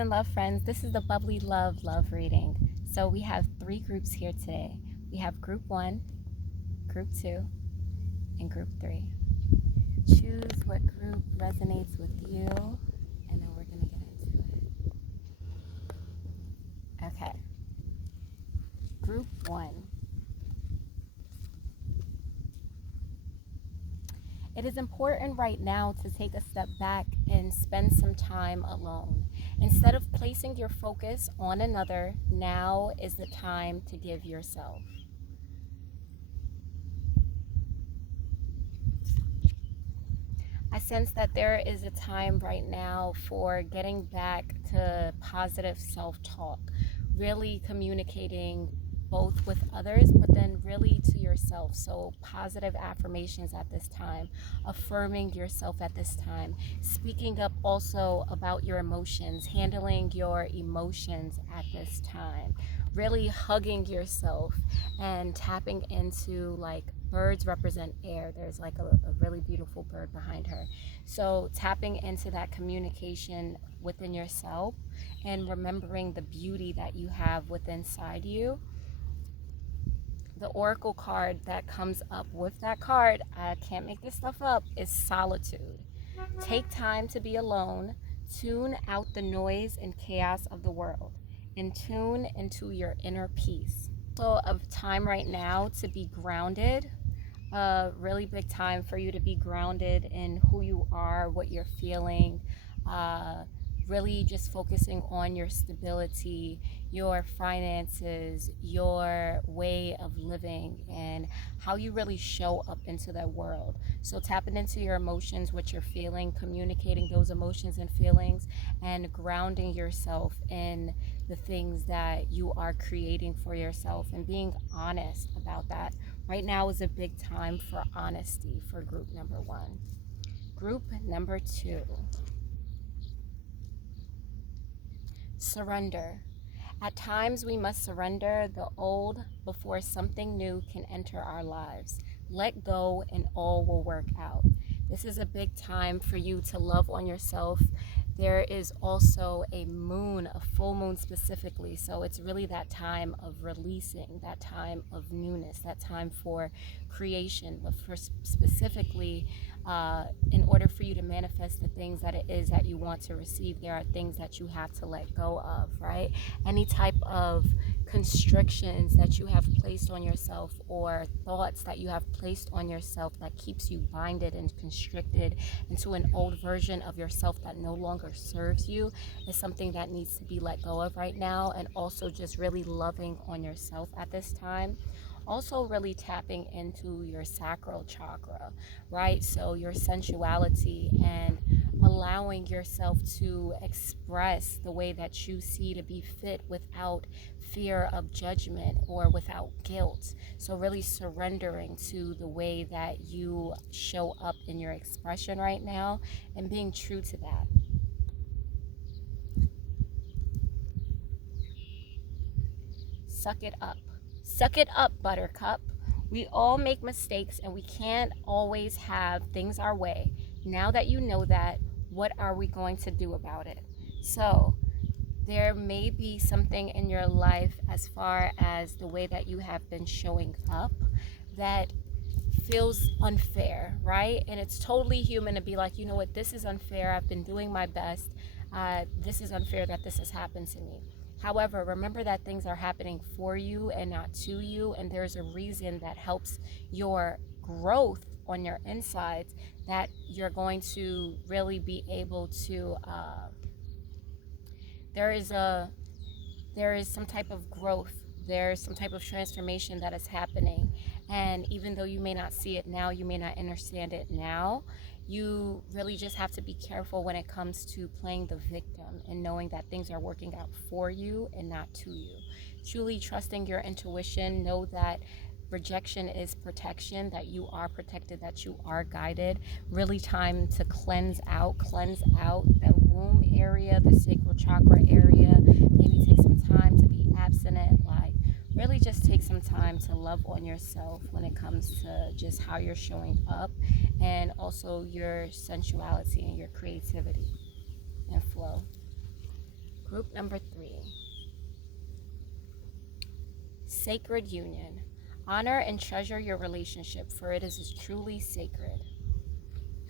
and love friends. This is the Bubbly Love reading. So we have 3 groups here today. We have group 1, group 2, and group 3. Choose what group resonates with you, and then we're going to get into it. Okay. Group 1. It is important right now to take a step back and spend some time alone. Instead of placing your focus on another, now is the time to give yourself. I sense that there is a time right now for getting back to positive self-talk, really communicating both with others, but then really to yourself. So positive affirmations at this time, affirming yourself at this time, speaking up also about your emotions, handling your emotions at this time, really hugging yourself and tapping into, like, birds represent air. There's like a really beautiful bird behind her. So tapping into that communication within yourself and remembering the beauty that you have within inside you. The oracle card that comes up with that card, I can't make this stuff up, is solitude. Take time to be alone, tune out the noise and chaos of the world, and tune into your inner peace. So a time right now to be grounded, a really big time for you to be grounded in who you are, what you're feeling, really just focusing on your stability, your finances, your way of living, and how you really show up into that world. So tapping into your emotions, what you're feeling, communicating those emotions and feelings, and grounding yourself in the things that you are creating for yourself and being honest about that. Right now is a big time for honesty for group number 1. Group number 2. Surrender. At times we must surrender the old before something new can enter our lives. Let go and all will work out. This is a big time for you to love on yourself. There is also a moon, a full moon specifically. So it's really that time of releasing, that time of newness, that time for creation. But for specifically, in order for you to manifest the things that it is that you want to receive, there are things that you have to let go of, right? Any type of constrictions that you have placed on yourself or thoughts that you have placed on yourself that keeps you binded and constricted into an old version of yourself that no longer serves you is something that needs to be let go of right now. And also just really loving on yourself at this time. Also really tapping into your sacral chakra, right? So your sensuality and allowing yourself to express the way that you see to be fit without fear of judgment or without guilt. So really surrendering to the way that you show up in your expression right now and being true to that. Suck it up. Suck it up, buttercup. We all make mistakes and we can't always have things our way. Now that you know that, what are we going to do about it? So there may be something in your life as far as the way that you have been showing up that feels unfair, right? And it's totally human to be like, you know what, this is unfair. I've been doing my best. This is unfair that this has happened to me. However, remember that things are happening for you and not to you, and there's a reason that helps your growth on your insides that you're going to really be able to, there is some type of growth, there's some type of transformation that is happening. And even though you may not see it now, you may not understand it now, you really just have to be careful when it comes to playing the victim and knowing that things are working out for you and not to you. Truly trusting your intuition, know that rejection is protection, that you are protected, that you are guided. Really time to cleanse out the womb area, the sacral chakra area. Maybe take some time to be abstinent, like really just take some time to love on yourself when it comes to just how you're showing up and also your sensuality and your creativity and flow. Group number 3, sacred union. Honor and treasure your relationship, for it is truly sacred.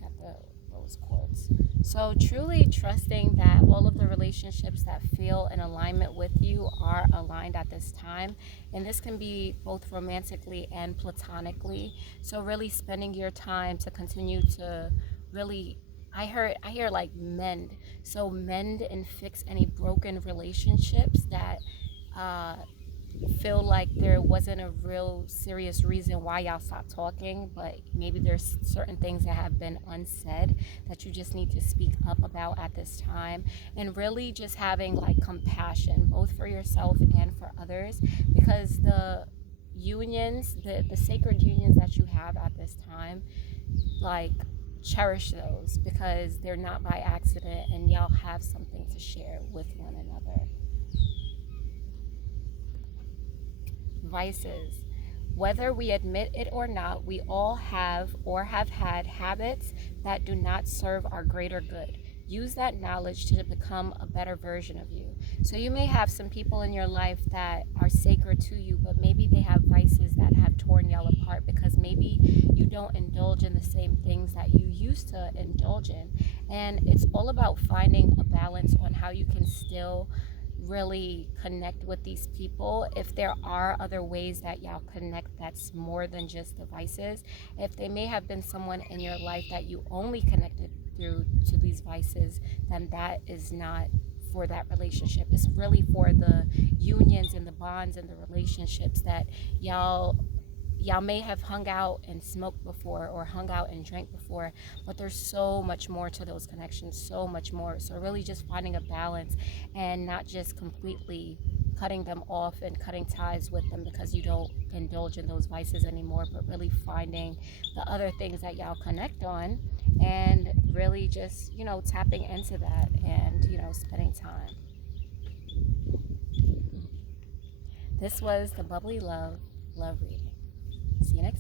Got the rose quartz. So truly trusting that all of the relationships that feel in alignment with you are aligned at this time. And this can be both romantically and platonically. So really spending your time to continue to really, I hear like mend. So mend and fix any broken relationships that feel like there wasn't a real serious reason why y'all stopped talking, but maybe there's certain things that have been unsaid that you just need to speak up about at this time. And really just having like compassion both for yourself and for others, because the unions, the sacred unions that you have at this time, like, cherish those, because they're not by accident and y'all have something to share with one another. Vices. Whether we admit it or not, we all have or have had habits that do not serve our greater good. Use that knowledge to become a better version of you. So you may have some people in your life that are sacred to you, but maybe they have vices that have torn y'all apart, because maybe you don't indulge in the same things that you used to indulge in. And it's all about finding a balance on how you can still really connect with these people. If there are other ways that y'all connect that's more than just the vices, if they may have been someone in your life that you only connected through to these vices, then that is not for that relationship. It's really for the unions and the bonds and the relationships that y'all may have hung out and smoked before, or hung out and drank before, but there's so much more to those connections, so much more. So really just finding a balance and not just completely cutting them off and cutting ties with them because you don't indulge in those vices anymore, but really finding the other things that y'all connect on and really just, tapping into that and, spending time. This was the Bubbly Love reading. See you next time.